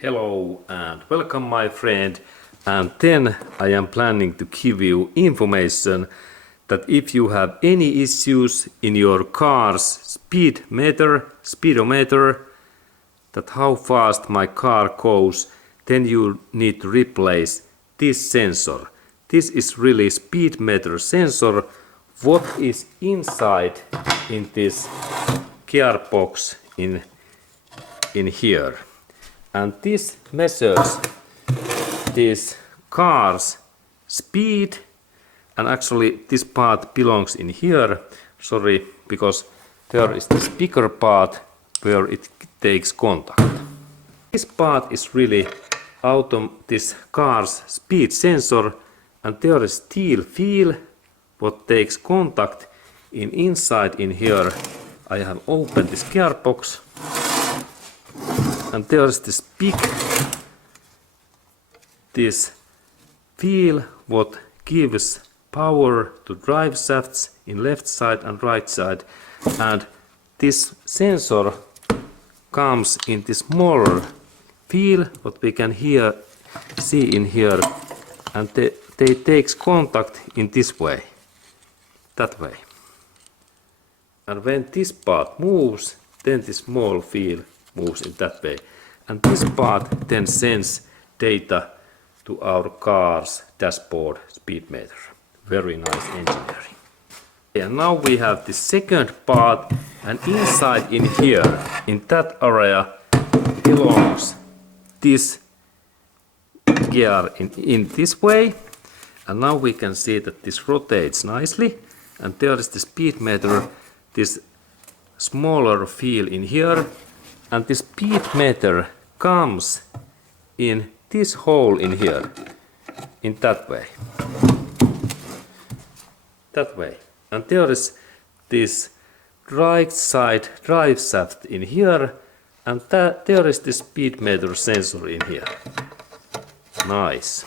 Hello and welcome my friend, and then I am planning to give you information that if you have any issues in your car's speedometer, that how fast my car goes, then you need to replace this sensor. This is really speedometer sensor. What is inside in this gearbox in here, and this measures this car's speed, and actually this part belongs in here, sorry, because there is this bigger part where it takes contact. This part is really this car's speed sensor, and there is steel wheel what takes contact inside in here. I have opened this gearbox, and there is this big wheel what gives power to drive shafts in left side and right side, and this sensor comes in this smaller wheel what we can see in here, and they takes contact in this way, that way. And when this part moves, then this small wheel moves in that way. And this part then sends data to our car's dashboard speedometer. Very nice engineering. And now we have the second part, and inside in here, in that area, belongs this gear in this way. And now we can see that this rotates nicely, and there is the speedometer, this smaller wheel in here, and the speedometer comes in this hole in here, in that way. That way. And there is this right side drive shaft in here, and there is the speedometer sensor in here. Nice.